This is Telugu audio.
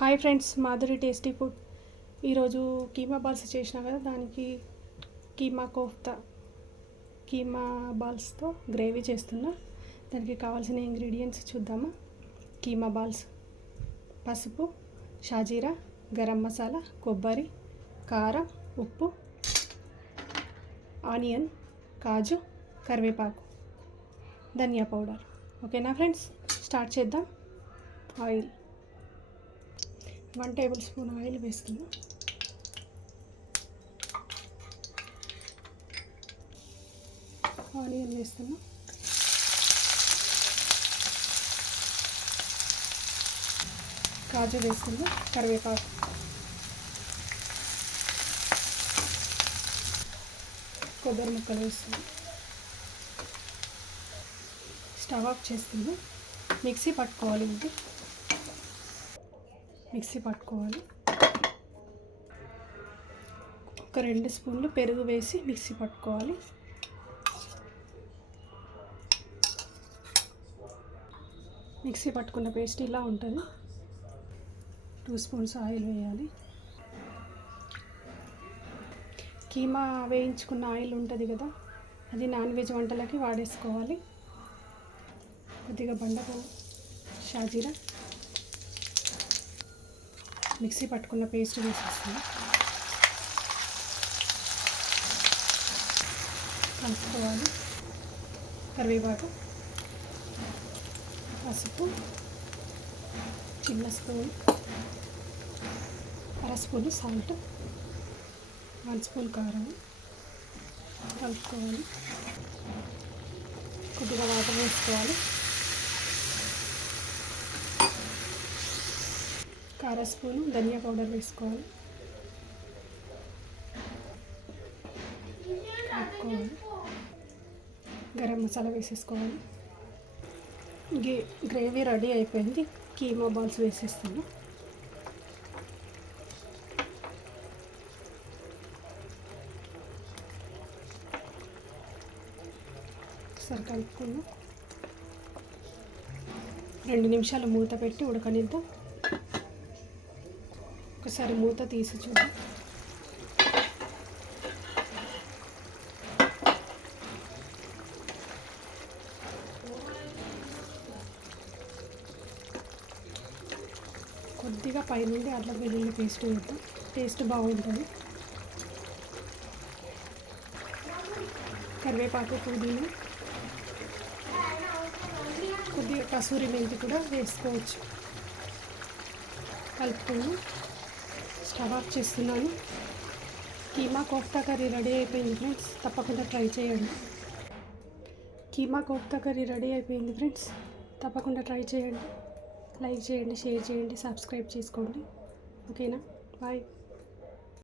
Hi friends Madhuri tasty food. ఈరోజు కీమా బాల్స్ చేసినా కదా దానికి కీమా కోఫ్తా కీమా బాల్స్తో గ్రేవీ చేస్తున్నా. దానికి కావాల్సిన ఇంగ్రీడియంట్స్ చూద్దామా? కీమా బాల్స్ పసుపు షాజీరా గరం మసాలా కొబ్బరి కారం ఉప్పు ఆనియన్ కాజు కరివేపాకు ధనియా పౌడర్. ఓకేనా ఫ్రెండ్స్? స్టార్ట్ చేద్దాం. Oil. One tablespoon oil వేసుకుందాం ఆనియన్ వేస్తున్నాం. కాజు వేసుకుందాం కరివేపాకు. కొబ్బరి ముక్కలు వేస్తున్నాం. స్టవ్ ఆఫ్ చేస్తున్నాం. మిక్సీ పట్టుకోవాలి ఇది మిక్సీ పట్టుకోవాలి. ఒక రెండు స్పూన్లు పెరుగు వేసి మిక్సీ పట్టుకోవాలి. మిక్సీ పట్టుకున్న పేస్ట్ ఇలా ఉంటుంది. టూ స్పూన్స్ ఆయిల్ వేయాలి. కీమా వేయించుకున్న ఆయిల్ ఉంటుంది కదా అది నాన్ వెజ్ వంటలకి వాడేసుకోవాలి. కొద్దిగా బండపూ షాజీరా మిక్సీ పట్టుకున్న పేస్ట్ వేసేస్తాను కలుపుకోవాలి. కరివేపాకు పసుపు చిన్న స్పూన్ అర స్పూన్ సాల్ట్ వన్ స్పూన్ కారం కలుపుకోవాలి. కొద్దిగా వాటర్ వేసుకోవాలి. కార స్పూను ధనియా పౌడర్ వేసుకోవాలి. కలుపుకోవాలి. గరం మసాలా వేసేసుకోవాలి. గే గ్రేవీ రెడీ అయిపోయింది. కీమా బాల్స్ వేసేస్తాను ఒకసారి కలుపుకుందాం. రెండు నిమిషాలు మూత పెట్టి ఉడకనిద్దాం. ఒకసారి మూత తీసి చూద్దాం కొద్దిగా పైనుండి అట్లా వెల్లుల్లి పేస్ట్ వేద్దాం. టేస్ట్ బాగుంటుంది. కరివేపాకు పుదీనా కొద్దిగా కసూరి మెంతి కూడా వేసుకోవచ్చు. కలుపుకొని స్టవ్ ఆఫ్ చేస్తున్నాను. కీమా కోఫ్తా కర్రీ రెడీ అయిపోయింది ఫ్రెండ్స్. తప్పకుండా ట్రై చేయండి. కీమా కోఫ్తా కర్రీ రెడీ అయిపోయింది ఫ్రెండ్స్. తప్పకుండా ట్రై చేయండి. లైక్ చేయండి షేర్ చేయండి సబ్స్క్రైబ్ చేసుకోండి. ఓకేనా? బాయ్.